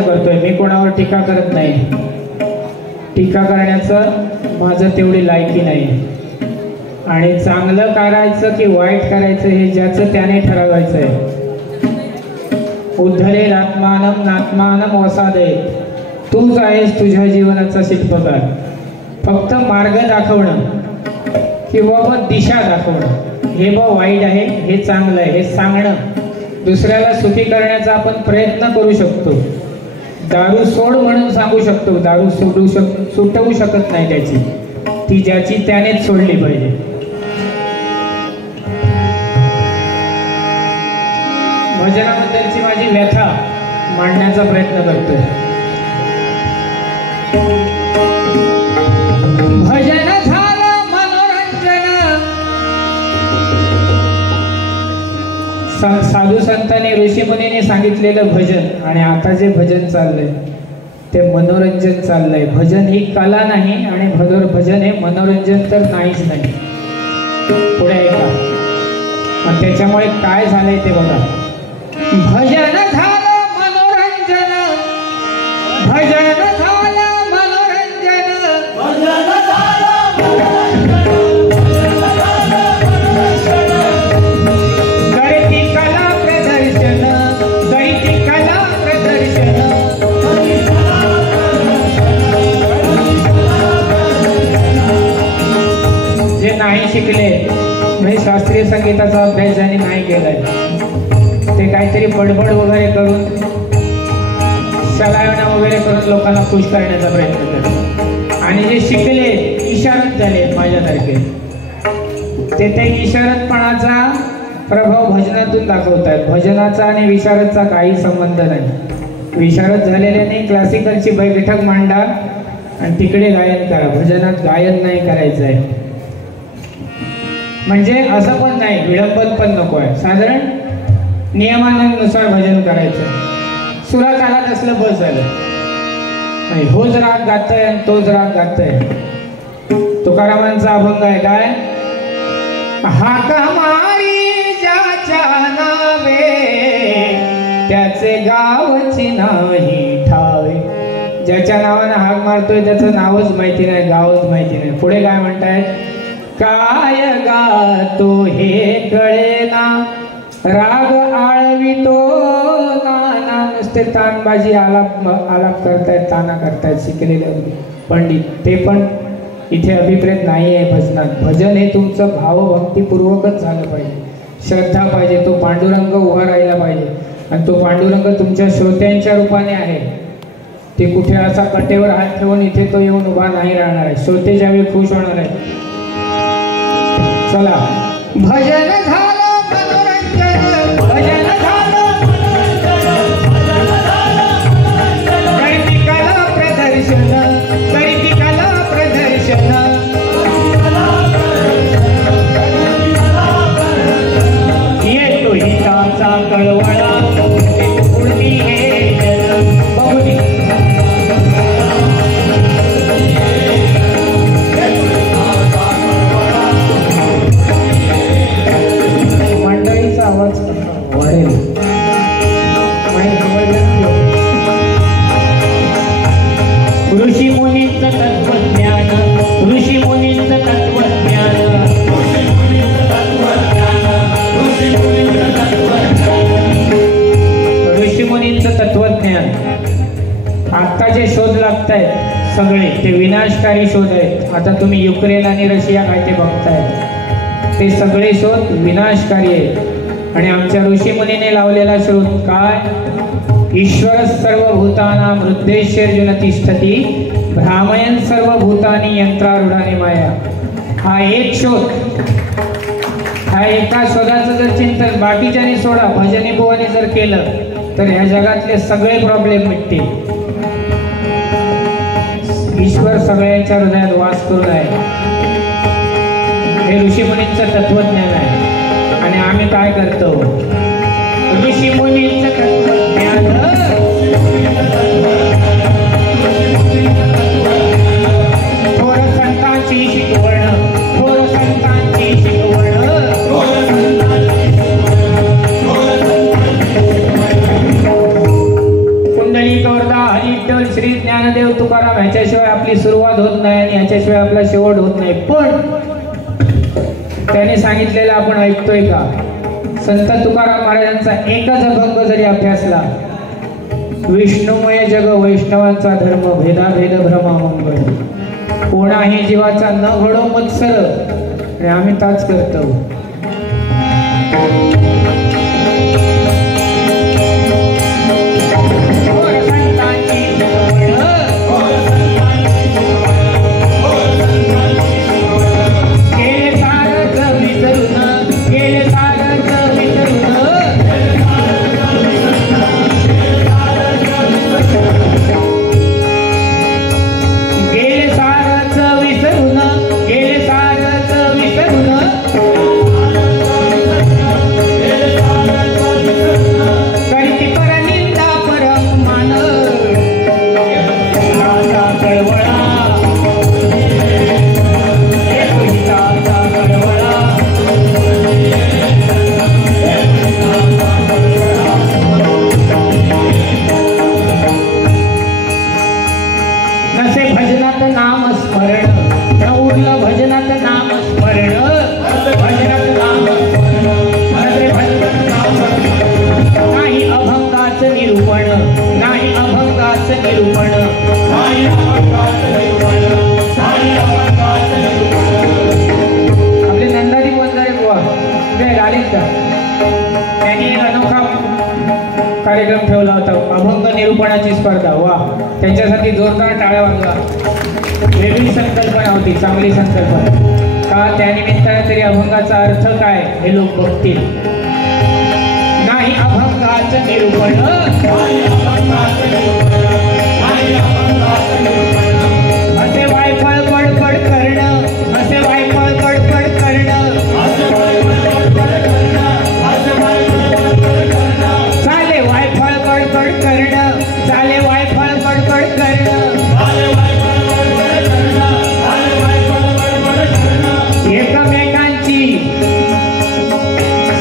करतोय, मी कोणावर टीका करत नाही. टीका करण्याचं माझं तेवढी लायकी नाही. आणि चांगलं करायचं की वाईट करायचं हे ज्याचं त्याने ठरवायचं आहे. उद्धरेल आत्मानम नात्मानम वसादयेत. तूच आहेस तुझ्या जीवनाचा शिल्पकार. फक्त मार्ग दाखवणं किंवा मग दिशा दाखवणं, हे बा वाईट आहे, हे चांगलं आहे, हे सांगणं, दुसऱ्याला सुखी करण्याचा आपण प्रयत्न करू शकतो. दारू सोड म्हणून सांगू शकतो, दारू सुटवू शकत नाही त्याची, ती ज्याची त्यानेच सोडली पाहिजे. भजनाबद्दलची माझी व्यथा मांडण्याचा प्रयत्न करतोय. भजन झालं मनोरंजन. साधू संतांनी ऋषीमुनीने सांगितलेलं भजन आणि आता जे भजन चाललंय ते मनोरंजन चाललंय. भजन ही कला नाही आणि भजन हे मनोरंजन तर नाहीच नाही. पुढे ऐका. आणि त्याच्यामुळे काय झालंय ते बघा. भजन झालं मनोरंजन, भजन झालं मनोरंजन, भजन झालं गळती कला प्रदर्शन, गळती कला प्रदर्शन. जे नाही शिकले म्हणजे शास्त्रीय संगीताचा अभ्यास ज्यांनी नाही केलाय ते काहीतरी बडबड वगैरे करून, शलायना वगैरे करून लोकांना खुश करण्याचा प्रयत्न करतात. आणि जे शिकले इशारत झाले माझ्यासारखे ते इशारतपणाचा प्रभाव भजनातून दाखवतात. भजनाचा आणि विशारदचा काही संबंध नाही. विशारद झालेल्याने क्लासिकलची बैठक मांडा आणि तिकडे गायन करा. भजनात गायन नाही करायचं आहे. म्हणजे असं पण नाही, विडंबन पण नको आहे. साधारण नियमानुसार भजन करायचं. सुरात आला असलं बस झालं. होच राग गातय आणि तोच राग गातय. तुकारामांचा अभंग आहे काय. हाका मारी ज्याच्या नावे त्याचे गावची नाही ठावे. ज्याच्या नावानं हाक मारतोय त्याचं नावच माहिती नाही, गावच माहिती नाही. पुढे काय म्हणतायत. काय गातो हे कळेना, राग आळवितो नाना. नुसते तानबाजी आलाप करतायत, ताना करतायत शिकलेले पंडित. ते पण इथे अभिप्रेत नाही आहे भजनात. भजन हे तुमचं भावभक्तीपूर्वकच झालं पाहिजे. श्रद्धा पाहिजे. तो पांडुरंग उभा राहिला पाहिजे. आणि तो पांडुरंग तुमच्या श्रोत्यांच्या रूपाने आहे. ते कुठे असा कटेवर हात ठेवून इथे तो येऊन उभा नाही राहणार आहे. श्रोते ज्यावेळी खुश होणार आहे. चला. भजन झालं मनोरंजन, भजन झालं गळती कला प्रदर्शन, गळती कला प्रदर्शन. येतो हिताचा कळवळा उडती हे जन बहुधी. आवाज वाढेल. ऋषी मुनींचं तत्वज्ञान, ऋषी मुनींचं तत्वज्ञान, ऋषी मुनींचं तत्वज्ञान. आता जे शोध लागत आहेत सगळे ते विनाशकारी शोध आहेत. आता तुम्ही युक्रेन आणि रशिया काय ते बघताय, ते सगळे शोध विनाशकारी आहेत. आणि आमच्या ऋषीमुनीने लावलेला शोध काय. ईश्वर सर्वभूतानां हृद्देशेर्जुन तिष्ठति भ्रामयन् सर्वभूतानि यंत्रारूढानि माया. हा एक शोध. हा एका शोधाचं जर चिंतन बाकीच्याने सोडा, भजनी बुवाने जर केलं तर ह्या जगातले सगळे प्रॉब्लेम मिटतील. ईश्वर सगळ्यांच्या हृदयात वास करून आहे. हे ऋषीमुनींचं तत्वज्ञान आहे. आणि आम्ही काय करतो. ऋषीमुनींचं तत्वज्ञान, थोर संतांची शिकवण, थोर संतांची शिकवण. कुंडलिक वरदान सुरुवात होत नाही आणि याच्याशिवाय आपला शेवट होत नाही. पण त्याने सांगितलेलं आपण ऐकतोय का? संत तुकाराम महाराजांचा एकच अभंग जरी अभ्यासला, विष्णुमय जग वैष्णवांचा धर्म, भेदाभेद भ्रमा मंगळ, कोणाही जीवाचा न घडो मत्सर, आणि आम्ही ताच करतो. कार्यक्रम ठेवला होता, अभंग निरूपणाची स्पर्धा. वा, त्यांच्यासाठी जोरदार टाळ्या वाजवा. वेगळी संकल्पना होती, चांगली संकल्पना. का त्यानिमित्ताने तरी अभंगाचा अर्थ काय हे लोक बघतील. नाही अभंगाचं निरूपण, असे वायफळ पडपड करणं, असे वायफळ पडपड करणं, चाले वायफळ पडपड करणं, चाले वायफळ पडपड करणं, एकमेकांची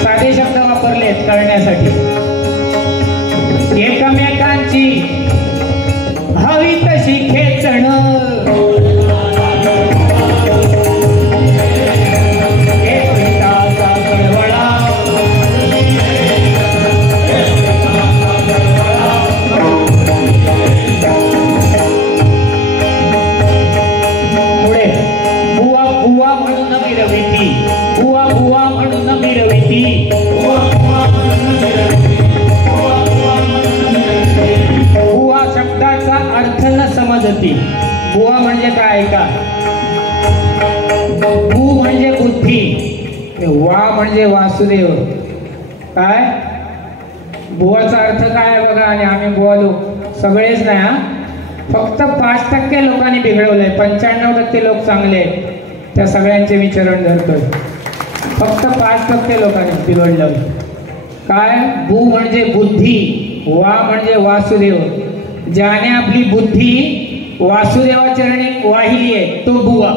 साधे शब्द वापरलेत करण्यासाठी, एकमेकांची हवी तशी खेचण, बुवा म्हणजे काय का? बु म्हणजे बुद्धी, वा म्हणजे वासुदेव. काय बुवाचा अर्थ काय बघा. आणि आम्ही बुवा लोक सगळेच नाही हा, फक्त 5% लोकांनी बिघडवलंय, 95% लोक चांगले आहेत. त्या सगळ्यांचे मी चरण धरतोय. फक्त 5% लोकांनी बिघडलं. काय? बु म्हणजे बुद्धी, वा म्हणजे वासुदेव. ज्याने आपली बुद्धी वासुदेवाचरणी वाहिली आहे तो बुवा.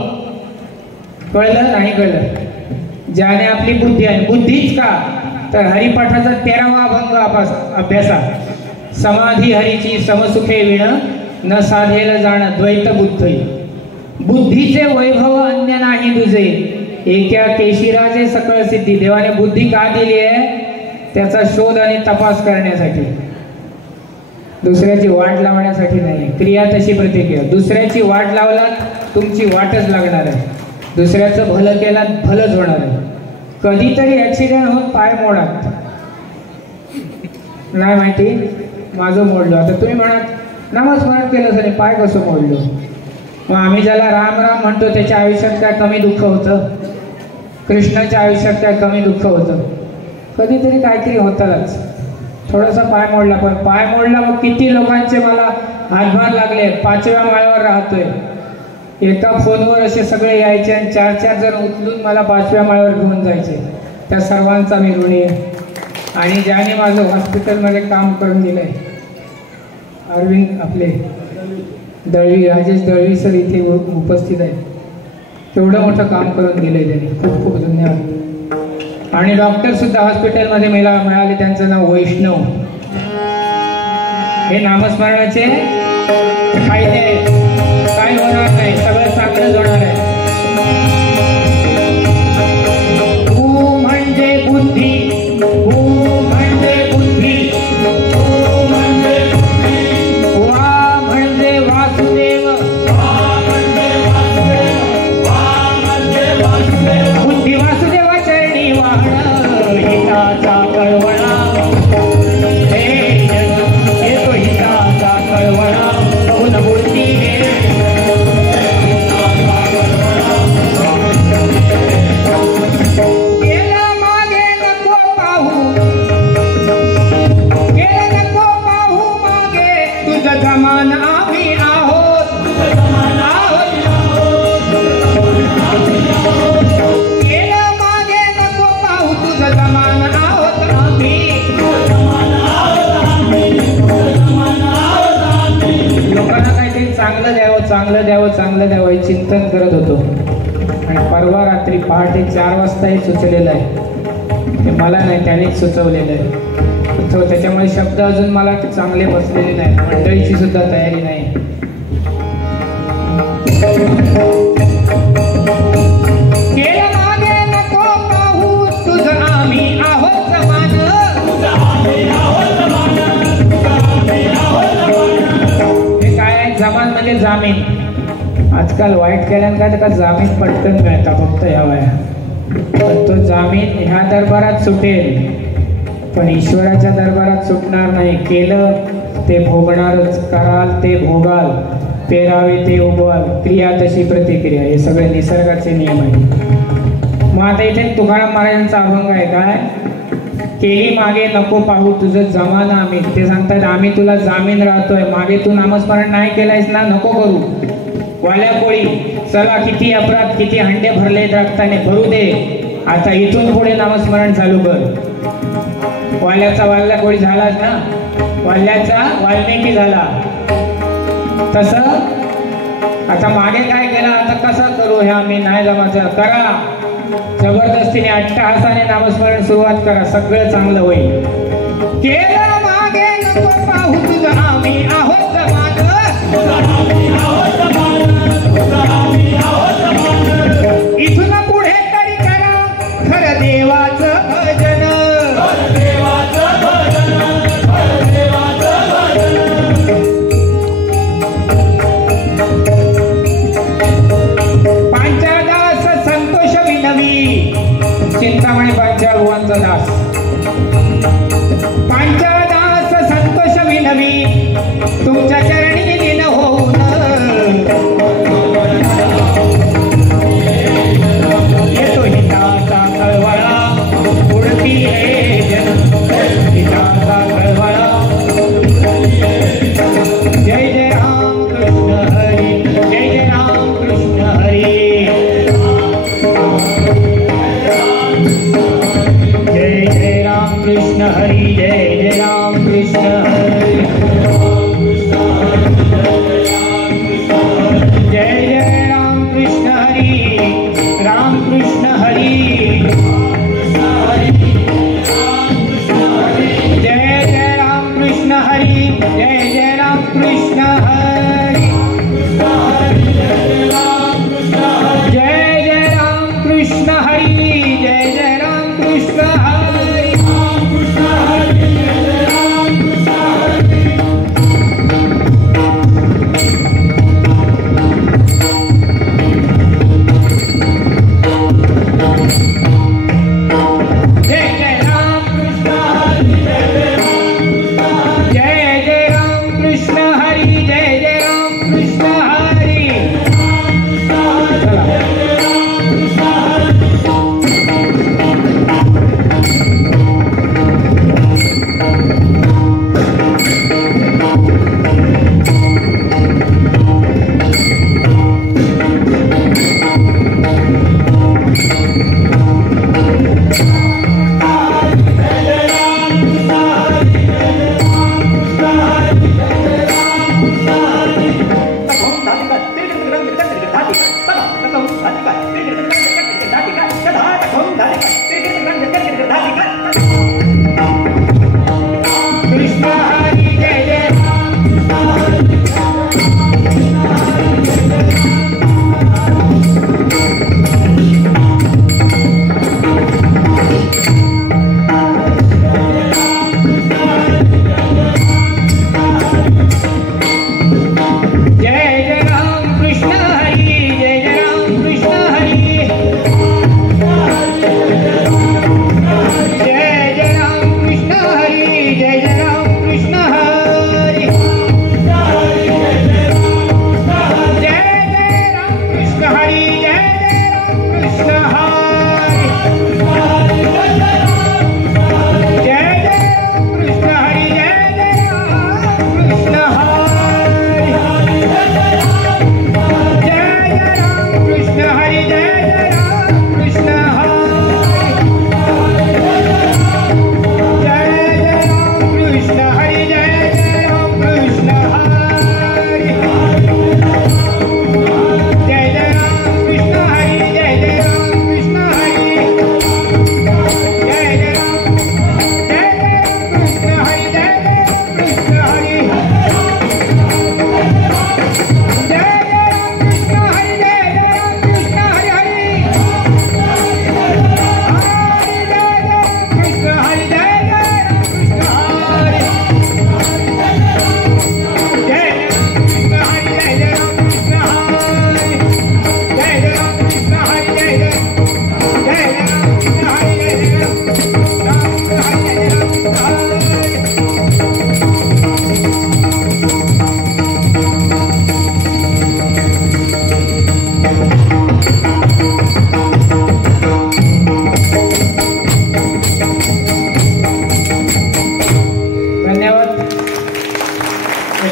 कळलं नाही कळलं? ज्याने आपली बुद्धी आहे, बुद्धीच का तर हरिपाठाचा 13वा अभंग अभ्यासा. समाधी हरीची समसुखे विण, न साधेल जाण द्वैत बुद्धी, बुद्धीचे वैभव अन्य नाही दुजे, एका केशिराजे सकळ सिद्धी. देवाने बुद्धी का दिली आहे? त्याचा शोध आणि तपास करण्यासाठी, दुसऱ्याची वाट लावण्यासाठी नाही. क्रिया तशी प्रतिक्रिया. दुसऱ्याची वाट लावलात तुमची वाटच लागणार आहे, दुसऱ्याचं भलं केलात भलंच होणार आहे. कधीतरी ऍक्सिडेंट होत पाय मोडात, नाही माहिती माझं मोडलं. आता तुम्ही म्हणत नामस्मरण केलं तरी पाय कसं मोडलं? मग आम्ही ज्याला राम राम म्हणतो त्याच्या आयुष्यात काय कमी दुःख होतं? कृष्णाच्या आयुष्यात काय कमी दुःख होतं? कधीतरी काहीतरी होताच. थोडासा पाय मोडला, पण पाय मोडला मग किती लोकांचे मला हातभार लागले. 5व्या माळ्यावर राहतोय, एका फोनवर असे सगळे यायचे आणि 4-4 जण उचलून मला 5व्या माळ्यावर घेऊन जायचे. त्या सर्वांचा मी ऋणी आहे. आणि ज्याने माझं हॉस्पिटलमध्ये काम करून दिलंय, अरविंद आपले दळवी, राजेश दळवी सर इथे उपस्थित आहे. तेवढं मोठं काम करून दिलंय त्यांनी, खूप खूप धन्यवाद. आणि डॉक्टर सुद्धा हॉस्पिटलमध्ये मिळाले, त्यांचं नाव वैष्णव. हे नामस्मरणाचे फायदे काय होणार नाही. हिताचा कळवळा, हे जन येतो हिताचा कळवळा, पाहून मूर्ती हे गेलं मागे नको पाहू, गेलं नको पाहू मागे, तुझं जमान आम्ही आहोत, गेलं मागे नको पाहू, तुझं जमान आहोत आम्ही, लोकांना काहीतरी चांगलं द्यावं, चांगलं द्यावं, चांगलं द्यावं हे चिंतन करत होतो. आणि परवा रात्री पहाटे 4 वाजता हे सुचलेलं आहे. ते मला नाही, त्यानेच सुचवलेलं आहे. तो त्याच्यामुळे शब्द अजून मला चांगले बसलेले नाही, मंडळीची सुद्धा तयारी नाही. गेलं मागे नको पाहू, तुझं आम्ही आहोत समान, हे काय आहे? जमान म्हणजे जामीन. आजकाल वाईट केल्यानं काय का जामीन पटकन मिळतात फक्त ह्या वया, पण तो जामीन ह्या दरबारात सुटेल पण ईश्वराच्या दरबारात सुटणार नाही. केलं ते भोगणारच, कराल ते भोगाल, पेरावे ते उगवाल, क्रिया तशी प्रतिक्रिया, हे सगळे निसर्गाचे नियम आहेत. मग आता इथे तुकाराम महाराजांचा अभंग आहे काय, केली मागे नको पाहू, तुझं जमान आम्ही. ते सांगतात आम्ही तुला जामीन राहतोय, मागे तू नामस्मरण नाही केलायस ना, नको करू. वाल्या कोळी चला, किती अपराध, किती हंडे भरले रक्ताने, भरू दे. आता इथून पुढे नामस्मरण चालू कर. वाल्याचा वाल्या कोळी झालाच ना, वाल्याचा वाल्मिकी झाला. तसं आता मागे काय केलं, आता कसं करू, हे आम्ही नाही जमायचं, करा जबरदस्तीने अट्टहासाने नामस्मरण सुरुवात करा, सगळं चांगलं होईल. केलं मागे नको पाहू, तुझं आम्ही आहोत जमान, इथून पुढे तरी करा खरं देवाचं भजन, पांचाळदास संतोष विनवी, चिंतामणी पांचाळभुवांचा दास. पांचाळदास संतोष विनवी, तुमच्या चरणी दिन होऊन, येतो हिताचा कळवळा, उडती हे जन, हिताचा कळवळा. जय जय राम कृष्ण हरी, जय जय राम कृष्ण हरी, जय जय राम कृष्ण हरी, जय जय राम कृष्ण हरी, जय जय राम कृष्ण हरी, राम कृष्ण हरी, जय जय राम कृष्ण हरी, जय जय राम कृष्ण हरी, जय जय राम कृष्ण हरी, जय जय राम कृष्ण हरी,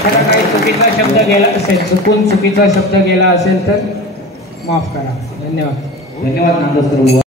एखादा काही चुकीचा शब्द गेला असेल, चुकून चुकीचा शब्द गेला असेल तर माफ करा. धन्यवाद. धन्यवाद नामदार सर.